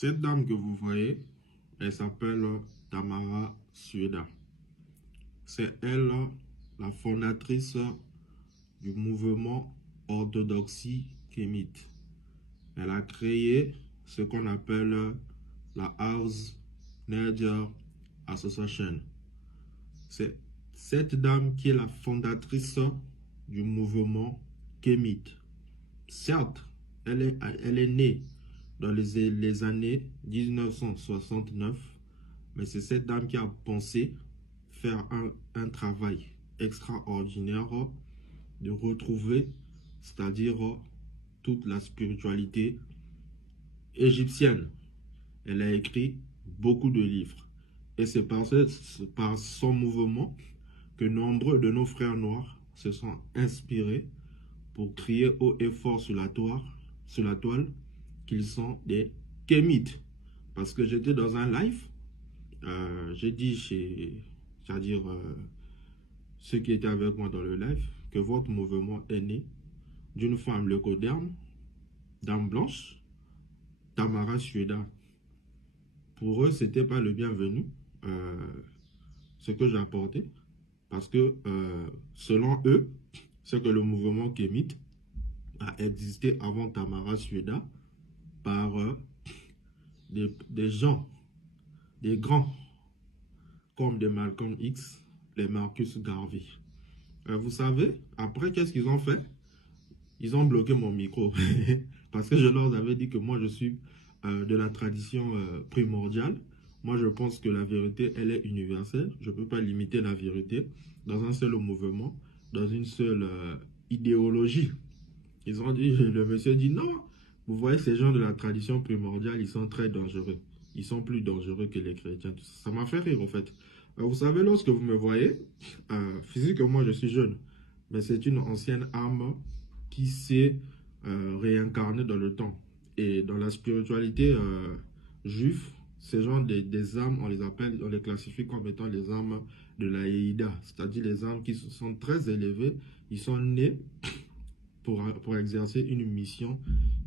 Cette dame que vous voyez, elle s'appelle Tamara Sueda. C'est elle la fondatrice du mouvement orthodoxie kémite. Elle a créé ce qu'on appelle la House Nerger Association. C'est cette dame qui est la fondatrice du mouvement kémite. Certes, elle est née dans les années 1969, mais c'est cette dame qui a pensé faire un travail extraordinaire de retrouver, c'est-à-dire toute la spiritualité égyptienne. Elle a écrit beaucoup de livres. Et c'est par son mouvement que nombreux de nos frères noirs se sont inspirés pour crier haut et fort sur la toile qu'ils sont des kémites. Parce que j'étais dans un live, j'ai dit c'est-à-dire ceux qui étaient avec moi dans le live, que votre mouvement est né d'une femme leucoderme, dame blanche, Tamara Sueda. Pour eux, c'était pas le bienvenu, ce que j'ai apporté, parce que selon eux, c'est que le mouvement kémite a existé avant Tamara Sueda par des gens, des grands, comme des Malcolm X, les Marcus Garvey. Vous savez, après, qu'est-ce qu'ils ont fait? Ils ont bloqué mon micro. Parce que je leur avais dit que moi, je suis de la tradition primordiale. Moi, je pense que la vérité, elle est universelle. Je ne peux pas limiter la vérité dans un seul mouvement, dans une seule idéologie. Ils ont dit, le monsieur dit non. Vous voyez, ces gens de la tradition primordiale, ils sont très dangereux. Ils sont plus dangereux que les chrétiens. Ça m'a fait rire, en fait. Vous savez, lorsque vous me voyez, physiquement, je suis jeune. Mais c'est une ancienne âme qui s'est réincarnée dans le temps. Et dans la spiritualité juive, ces gens des âmes, on les classifie comme étant les âmes de la Yeïda. C'est-à-dire les âmes qui sont très élevées. Ils sont nés pour exercer une mission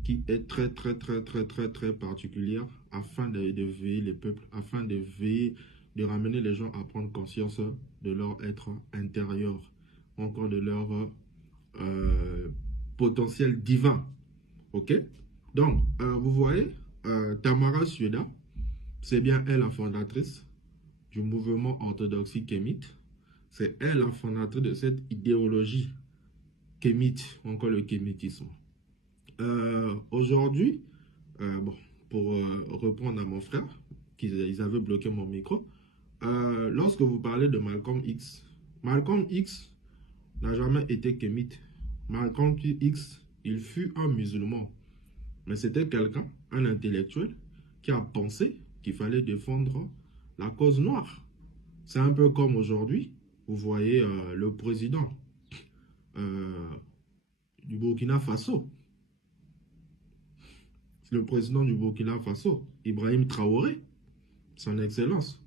qui est très particulière afin de veiller les peuples, afin de veiller, de ramener les gens à prendre conscience de leur être intérieur, encore de leur potentiel divin. Ok? Donc, vous voyez, Tamara Sueda, c'est bien elle la fondatrice du mouvement orthodoxie kémite. C'est elle la fondatrice de cette idéologie kémite, encore le kémitisme. Aujourd'hui, bon, pour répondre à mon frère, ils avaient bloqué mon micro, lorsque vous parlez de Malcolm X n'a jamais été kémite. Malcolm X, il fut un musulman, mais c'était quelqu'un, un intellectuel, qui a pensé qu'il fallait défendre la cause noire. C'est un peu comme aujourd'hui, vous voyez le président du Burkina Faso. Le président du Burkina Faso, Ibrahim Traoré, son excellence.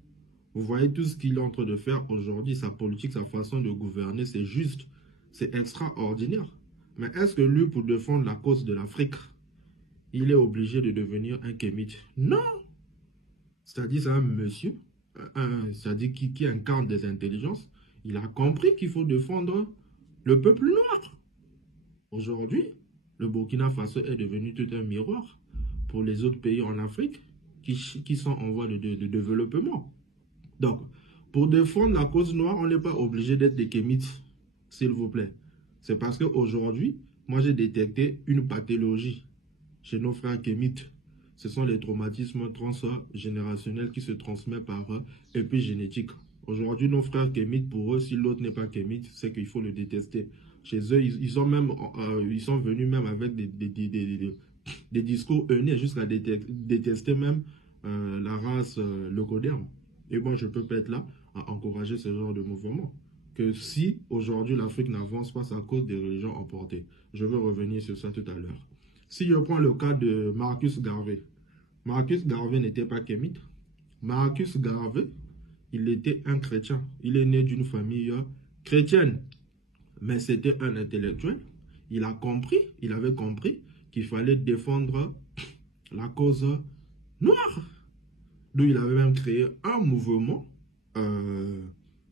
Vous voyez tout ce qu'il est en train de faire aujourd'hui, sa politique, sa façon de gouverner, c'est juste, c'est extraordinaire. Mais est-ce que lui, pour défendre la cause de l'Afrique, il est obligé de devenir un kémite? Non! C'est-à-dire, c'est un monsieur, c'est-à-dire qui incarne des intelligences. Il a compris qu'il faut défendre le peuple noir. Aujourd'hui, le Burkina Faso est devenu tout un miroir pour les autres pays en Afrique qui sont en voie de développement. Donc, pour défendre la cause noire, on n'est pas obligé d'être des kémites, s'il vous plaît. C'est parce qu'aujourd'hui, moi j'ai détecté une pathologie chez nos frères kémites. Ce sont les traumatismes transgénérationnels qui se transmettent par épigénétique. Aujourd'hui, nos frères kémites, pour eux, si l'autre n'est pas kémite, c'est qu'il faut le détester. Chez eux, ils sont venus même avec des discours haineux jusqu'à détester même la race leucoderme. Et moi, je peux pas être là à encourager ce genre de mouvement. Que si aujourd'hui l'Afrique n'avance pas, c'est à cause des religions emportées. Je vais revenir sur ça tout à l'heure. Si je prends le cas de Marcus Garvey. Marcus Garvey n'était pas kémite. Marcus Garvey, il était un chrétien. Il est né d'une famille chrétienne. Mais c'était un intellectuel. Il avait compris qu'il fallait défendre la cause noirs. D'où il avait même créé un mouvement,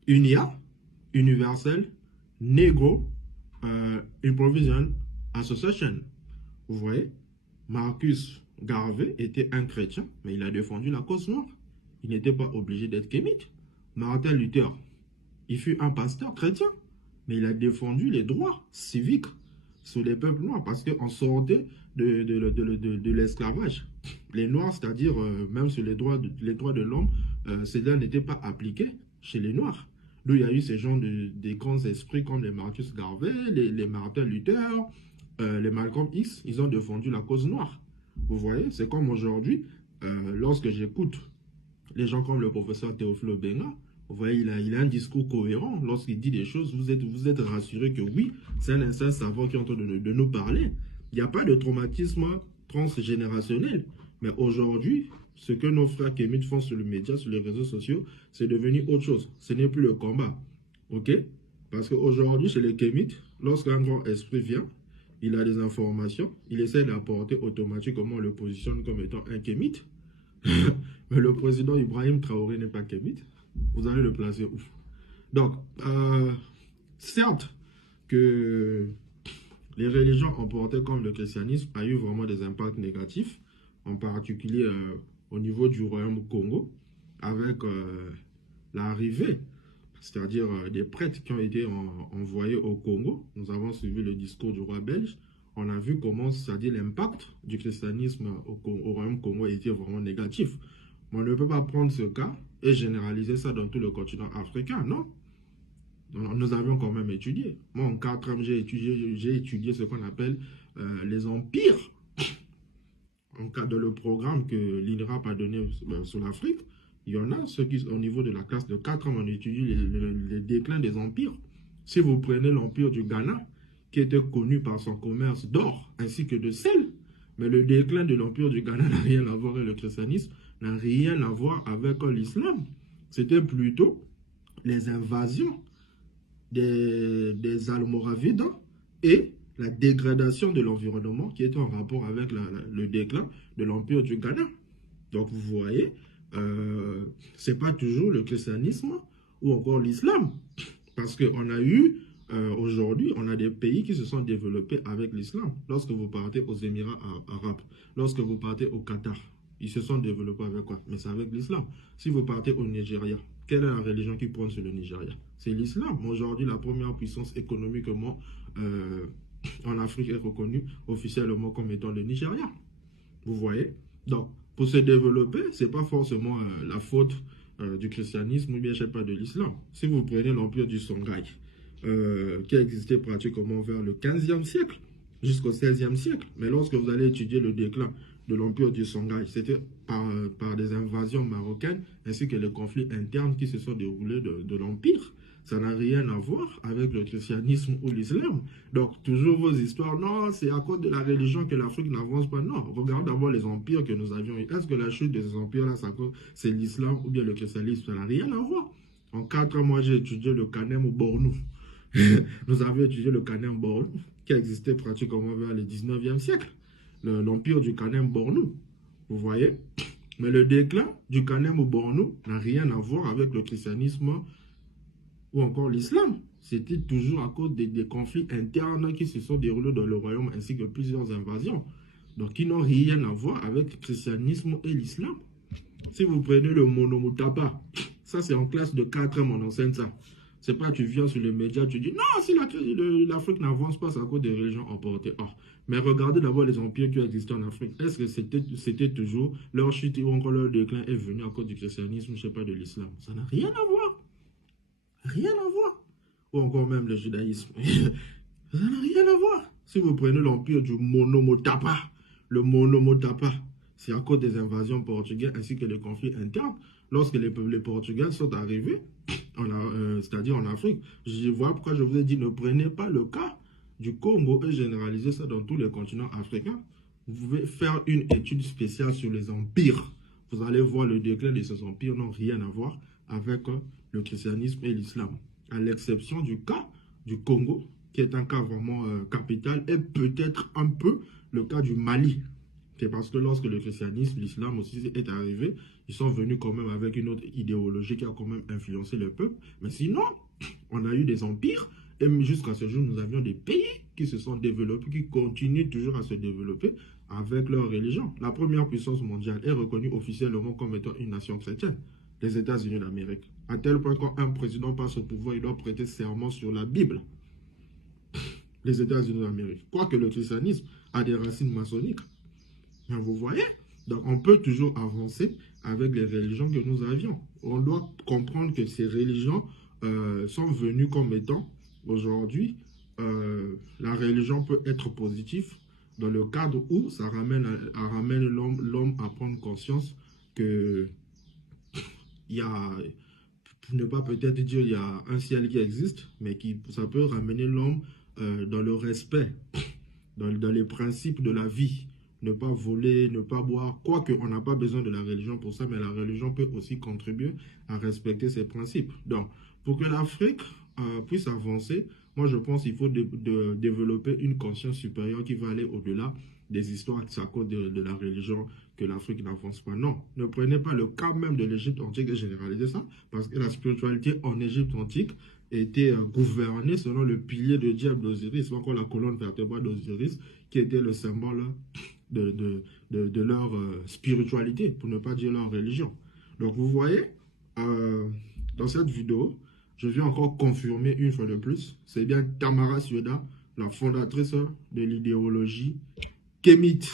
UNIA, Universal Negro Improvisation Association. Vous voyez, Marcus Garvey était un chrétien, mais il a défendu la cause noire. Il n'était pas obligé d'être kémite. Martin Luther, il fut un pasteur chrétien, mais il a défendu les droits civiques sur les peuples noirs parce qu'on sortait de l'esclavage. Les noirs, c'est-à-dire même sur les droits de l'homme, cela n'était pas appliqué chez les noirs. D'où il y a eu ces gens des grands esprits comme les Marcus Garvey, les Martin Luther, les Malcolm X, ils ont défendu la cause noire. Vous voyez, c'est comme aujourd'hui, lorsque j'écoute les gens comme le professeur Théophile Obenga, vous voyez, il a un discours cohérent. Lorsqu'il dit des choses, vous êtes rassuré que oui, c'est un savant qui est en train de nous parler. Il n'y a pas de traumatisme transgénérationnel. Mais aujourd'hui, ce que nos frères kémites font sur les médias, sur les réseaux sociaux, c'est devenu autre chose. Ce n'est plus le combat. OK? Parce qu'aujourd'hui, chez les kémites, lorsqu'un grand esprit vient, il a des informations, il essaie d'apporter automatiquement, le positionne comme étant un kémite. Mais le président Ibrahim Traoré n'est pas kémite. Vous allez le placer où? Donc, certes que les religions emportées comme le christianisme a eu vraiment des impacts négatifs, en particulier au niveau du royaume Congo, avec l'arrivée, c'est-à-dire des prêtres qui ont été envoyés au Congo. Nous avons suivi le discours du roi belge. On a vu comment, c'est-à-dire l'impact du christianisme au royaume Congo était vraiment négatif. Mais on ne peut pas prendre ce cas et généraliser ça dans tout le continent africain, non? Nous avions quand même étudié. Moi, en 4e, j'ai étudié ce qu'on appelle les empires. En cas de le programme que l'INRAP a donné sur l'Afrique, il y en a ceux qui, au niveau de la classe de 4e, on étudie les déclins des empires. Si vous prenez l'empire du Ghana, qui était connu par son commerce d'or ainsi que de sel, mais le déclin de l'empire du Ghana n'a rien à voir avec le christianisme, n'a rien à voir avec l'islam. C'était plutôt les invasions des Almoravides et la dégradation de l'environnement qui est en rapport avec le déclin de l'empire du Ghana. Donc vous voyez, ce n'est pas toujours le christianisme ou encore l'islam. Parce qu'on a eu, aujourd'hui, on a des pays qui se sont développés avec l'islam. Lorsque vous partez aux Émirats arabes, lorsque vous partez au Qatar, ils se sont développés avec quoi? Mais c'est avec l'islam. Si vous partez au Nigeria, quelle est la religion qui prône sur le Nigeria? C'est l'islam. Aujourd'hui, la première puissance économiquement en Afrique est reconnue officiellement comme étant le Nigeria. Vous voyez? Donc, pour se développer, ce n'est pas forcément la faute du christianisme ou bien, je sais pas, de l'islam. Si vous prenez l'empire du Songhai, qui a existé pratiquement vers le 15e siècle jusqu'au 16e siècle, mais lorsque vous allez étudier le déclin de l'empire du Songhai, c'était par des invasions marocaines ainsi que les conflits internes qui se sont déroulés de l'empire. Ça n'a rien à voir avec le christianisme ou l'islam. Donc, toujours vos histoires, non, c'est à cause de la religion que l'Afrique n'avance pas. Non, regarde d'abord les empires que nous avions eu. Est-ce que la chute de ces empires-là, c'est l'islam ou bien le christianisme? Ça n'a rien à voir. En 4 mois, j'ai étudié le Kanem Bornou. Nous avions étudié le Kanem Bornou, qui existait pratiquement vers le 19e siècle. L'empire du Kanem Bornou. Vous voyez? Mais le déclin du Kanem Bornou n'a rien à voir avec le christianisme ou encore l'islam. C'était toujours à cause des conflits internes qui se sont déroulés dans le royaume ainsi que plusieurs invasions. Donc, qui n'ont rien à voir avec le christianisme et l'islam. Si vous prenez le monomotapa, ça c'est en classe de 4e, on enseigne ça. C'est pas tu viens sur les médias, tu dis non, si l'Afrique n'avance pas, c'est à cause des religions emportées. Oh. Mais regardez d'abord les empires qui existent en Afrique. Est-ce que c'était toujours leur chute ou encore leur déclin est venu à cause du christianisme, je sais pas, de l'islam? Ça n'a rien à voir. Rien à voir. Ou encore même le judaïsme. Ça n'a rien à voir. Si vous prenez l'empire du Monomotapa, le Monomotapa, c'est à cause des invasions portugaises ainsi que des conflits internes. Lorsque les Portugais sont arrivés, c'est-à-dire en Afrique, je vois pourquoi je vous ai dit ne prenez pas le cas du Congo et généralisez ça dans tous les continents africains. Vous pouvez faire une étude spéciale sur les empires. Vous allez voir le déclin de ces empires n'ont rien à voir avec le christianisme et l'islam. À l'exception du cas du Congo, qui est un cas vraiment capital, et peut-être un peu le cas du Mali. C'est parce que lorsque le christianisme, l'islam aussi est arrivé, ils sont venus quand même avec une autre idéologie qui a quand même influencé le peuple. Mais sinon, on a eu des empires, et jusqu'à ce jour, nous avions des pays qui se sont développés, qui continuent toujours à se développer avec leur religion. La première puissance mondiale est reconnue officiellement comme étant une nation chrétienne, les États-Unis d'Amérique. À tel point quand un président passe au pouvoir, il doit prêter serment sur la Bible. Les États-Unis d'Amérique. Quoique le christianisme a des racines maçonniques. Mais vous voyez, donc on peut toujours avancer avec les religions que nous avions. On doit comprendre que ces religions sont venues comme étant, aujourd'hui, la religion peut être positive dans le cadre où ça ramène l'homme à prendre conscience que il y a, pour ne pas peut-être dire il y a un ciel qui existe, mais ça peut ramener l'homme dans le respect, dans les principes de la vie. Ne pas voler, ne pas boire, quoique on n'a pas besoin de la religion pour ça, mais la religion peut aussi contribuer à respecter ces principes. Donc, pour que l'Afrique puisse avancer, moi je pense qu'il faut développer une conscience supérieure qui va aller au-delà des histoires qui s'accordent de la religion, que l'Afrique n'avance pas. Non, ne prenez pas le cas même de l'Égypte antique et généralisez ça, parce que la spiritualité en Égypte antique était gouvernée selon le pilier de diable d'Osiris, ou encore la colonne vertébrale d'Osiris, qui était le symbole de leur spiritualité, pour ne pas dire leur religion. Donc vous voyez, dans cette vidéo, je viens encore confirmer une fois de plus, c'est bien Tamara Sueda, la fondatrice de l'idéologie kémite.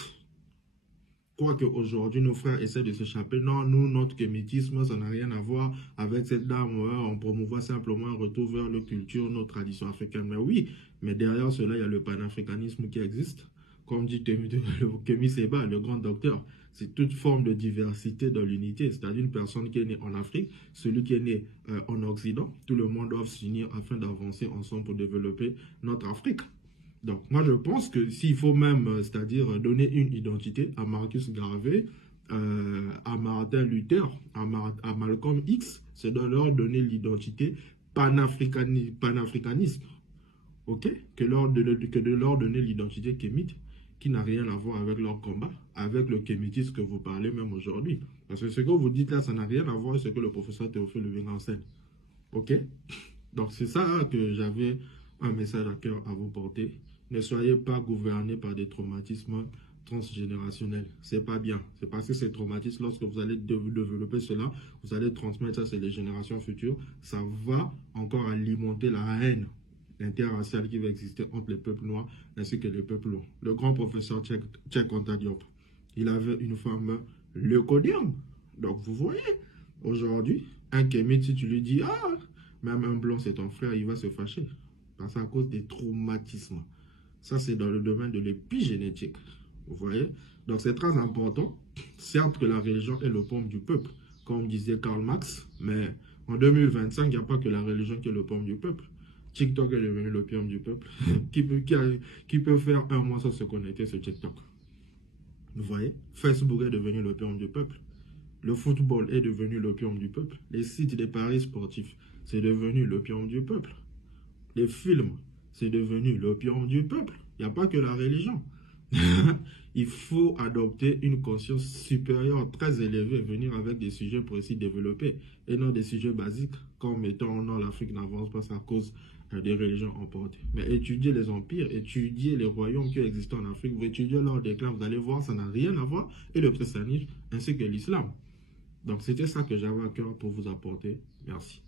Quoique aujourd'hui nos frères essaient de s'échapper, non, nous, notre kémitisme, ça n'a rien à voir avec cette dame, on promouvoit simplement un retour vers nos cultures, nos traditions africaines. Mais oui, mais derrière cela, il y a le panafricanisme qui existe. Comme dit Kemi Seba, le grand docteur, c'est toute forme de diversité dans l'unité. C'est-à-dire une personne qui est née en Afrique, celui qui est né en Occident, tout le monde doit s'unir afin d'avancer ensemble pour développer notre Afrique. Donc, moi, je pense que s'il faut même, c'est-à-dire donner une identité à Marcus Garvey, à Martin Luther, à Malcolm X, c'est de leur donner l'identité panafricanisme. Ok? Que de leur donner l'identité kémite, qui n'a rien à voir avec leur combat, avec le kémitisme que vous parlez même aujourd'hui. Parce que ce que vous dites là, ça n'a rien à voir avec ce que le professeur Théophile Le enseigne. Ok? Donc c'est ça que j'avais un message à cœur à vous porter. Ne soyez pas gouvernés par des traumatismes transgénérationnels. C'est pas bien. C'est parce que ces traumatismes, lorsque vous allez développer cela, vous allez transmettre ça sur les générations futures, ça va encore alimenter la haine interraciale qui va exister entre les peuples noirs ainsi que les peuples blancs. Le grand professeur Cheikh Anta Diop, il avait une femme leucodium. Donc vous voyez, aujourd'hui, un kémite, si tu lui dis, ah, même un blanc c'est ton frère, il va se fâcher. Parce qu'à cause des traumatismes. Ça c'est dans le domaine de l'épigénétique. Vous voyez? Donc c'est très important. Certes que la religion est l'opium du peuple, comme disait Karl Marx, mais en 2025, il n'y a pas que la religion qui est l'opium du peuple. TikTok est devenu l'opium du peuple. qui peut faire un mois sans se connecter sur TikTok? Vous voyez? Facebook est devenu l'opium du peuple. Le football est devenu l'opium du peuple. Les sites des paris sportifs, c'est devenu l'opium du peuple. Les films, c'est devenu l'opium du peuple. Il n'y a pas que la religion. Il faut adopter une conscience supérieure, très élevée, venir avec des sujets précis développés et non des sujets basiques, comme étant non, l'Afrique n'avance pas à cause des religions emportées. Mais étudiez les empires, étudiez les royaumes qui existent en Afrique, vous étudiez leur déclin, vous allez voir, ça n'a rien à voir, et le christianisme ainsi que l'islam. Donc c'était ça que j'avais à cœur pour vous apporter. Merci.